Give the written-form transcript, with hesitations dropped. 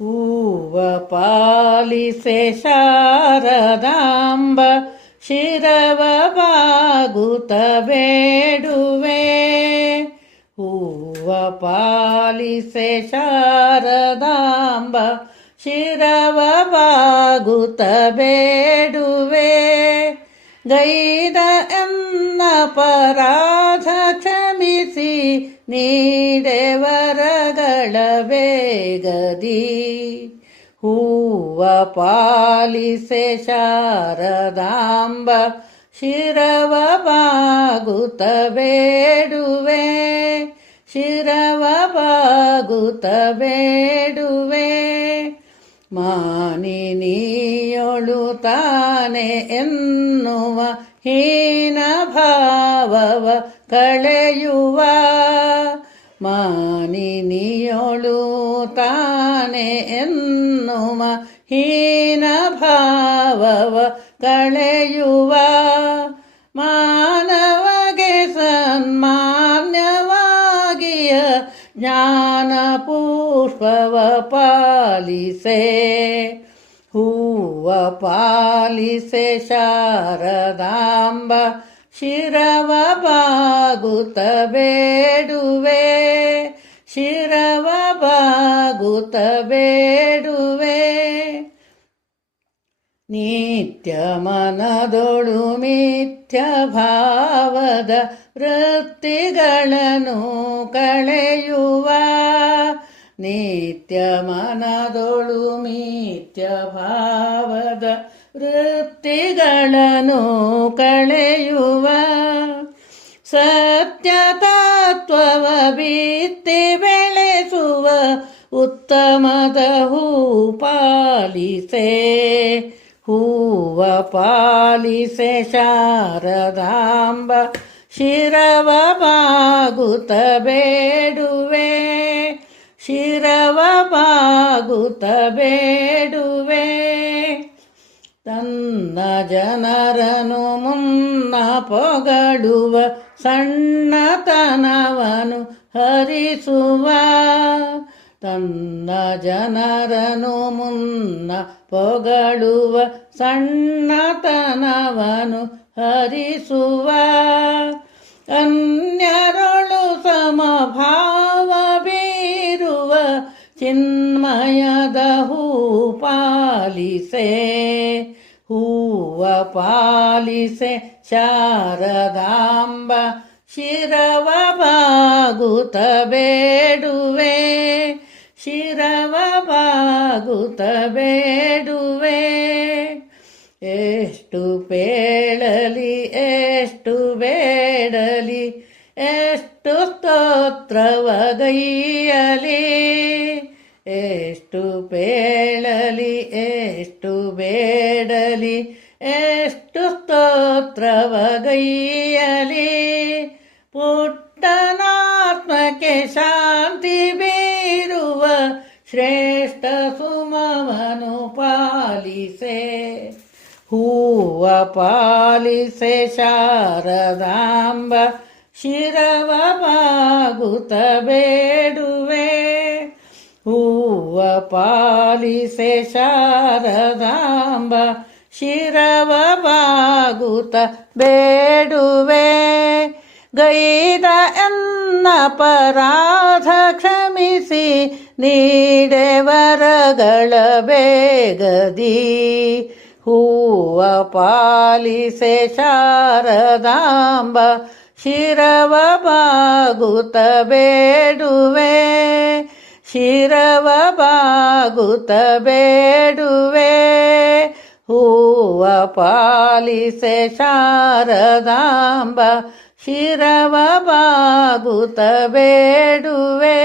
ಹೂವ ಪಾಲಿಸೆ ಶಾರದಾಂಬ ಶಿರವ ಬಾಗುತ್ತ ಬೇಡುವೆ. ಹೂವ ಪಾಲಿಸೆ ಶಾರದಾಂಬ ಶಿರವ ಬಾಗುತ್ತ ಬೇಡುವೆ. ಗೈದ ಎನ್ನ ಪರಾಧ ಕ್ಷಮಿಸಿ ನೀಡೆ ವರಗಳ ಬೇಗದಿ. ಹೂವ ಪಾಲಿಸೆ ಶಾರದಾಂಬ ಶಿರವ ಬಾಗುತ್ತ ಬೇಡುವೆ. ಶಿರವ ಬಾಗುತ್ತ ಬೇಡುವೆ. ಮಾನಿನಿಯೊಳು ತಾನೆ ಎನ್ನುವ ಹೀನ ಭಾವವ ಕಳೆಯುವ. ಮಾನಿನಿಯೊಳು ತಾನೆ ಎನ್ನುವ ಹೀನ ಭಾವವ ಕಳೆಯುವ. ಮಾನವಗೆ ಸನ್ಮಾನ್ಯವಾಗಿಯ ಜ್ಞಾನ ಪುಷ್ಪವ ಪಾಲಿಸೆ. ಹೂವ ಪಾಲಿಸೆ ಶಾರದಾಂಬ ಶಿರವ ಬಾಗುತ್ತ ಬೇಡುವೆ. ಶಿರವ ಬಾಗುತ್ತ ಬೇಡುವೆ. ನಿತ್ಯ ಮನದೊಳು ಮಿಥ್ಯ ಭಾವದ ವೃತ್ತಿಗಳನ್ನು ಕಳೆಯುವ. ನಿತ್ಯ ಮನದೊಳು ಮಿಥ್ಯ ಭಾವದ ವೃತ್ತಿಗಳನ್ನು ಕಳೆಯುವ. ಸತ್ಯ ತತ್ವವ ಬಿತ್ತಿ ಬೆಳೆಸುವ ಉತ್ತಮದ ಹೂ ಪಾಲಿಸೆ. ಹೂವ ಪಾಲಿಸೆ ಶಾರದಾಂಬ ಶಿರವ ಬಾಗುತ್ತ ಬೇಡುವೆ. ಶಿರವ ಬಾಗುತ್ತ ಬೇಡುವೆ. ತನ್ನ ಜನರನು ಮುನ್ನ ಪೊಗಳುವ ಸಣ್ಣತನವನು ಹರಿಸುವ. ತನ್ನ ಜನರನು ಮುನ್ನ ಪೊಗಳುವ ಸಣ್ಣತನವನು ಹರಿಸುವ. ಅನ್ಯರೊಳು ಸಮಭಾವ ಬೀರುವ ಚಿನ್ಮಯದ ಹೂ ಪಾಲಿಸೆ. ಹೂವ ಪಾಲಿಸೆ ಶಾರದಾಂಬ ಶಿರವ ಬಾಗುತ್ತ ಬೇಡುವೆ. ಶಿರವ ಬಾಗುತ್ತ ಬೇಡುವೆ. ಎಷ್ಟು ಪೇಳಲಿ ಎಷ್ಟು ಬೇಡಲಿ ಎಷ್ಟು ಸ್ತೋತ್ರವಗೈಯಲಿ. ಎಷ್ಟು ಪೇಳಲಿ ಎಷ್ಟು ಬೇಡಲಿ ಎಷ್ಟು ಸ್ತೋತ್ರವಗೈಯಲಿ. ಪುಟ್ಟನಾತ್ಮಕ್ಕೆ ಶಾಂತಿ ಬೀರುವ ಶ್ರೇಷ್ಠ ಸುಮವನು ಪಾಲಿಸೆ. ಹೂವ ಪಾಲಿಸೆ ಶಾರದಾಂಬ ಶಿರವ ಬಾಗುತ್ತ ಬೇಡುವೆ. ಹೂವ ಪಾಲಿಸೆ ಶಾರದಾಂಬ ಶಿರವ ಬಾಗುತ್ತ ಬೇಡುವೆ. ಗೈದ ಎನ್ನ ಪರಾಧ ಕ್ಷಮಿಸಿ ನೀಡೆ ವರಗಳ ಬೇಗದಿ. ಹೂವ ಪಾಲಿಸೆ ಶಾರದಾಂಬ ಶಿರವ ಬಾಗುತ್ತ ಬೇಡುವೆ. ಶಿರವ ಬಾಗುತ್ತ ಬೇಡುವೆ. ಹೂವ ಪಾಲಿಸೆ ಶಾರದಾಂಬ ಶಿರವ ಬಾಗುತ್ತ ಬೇಡುವೆ.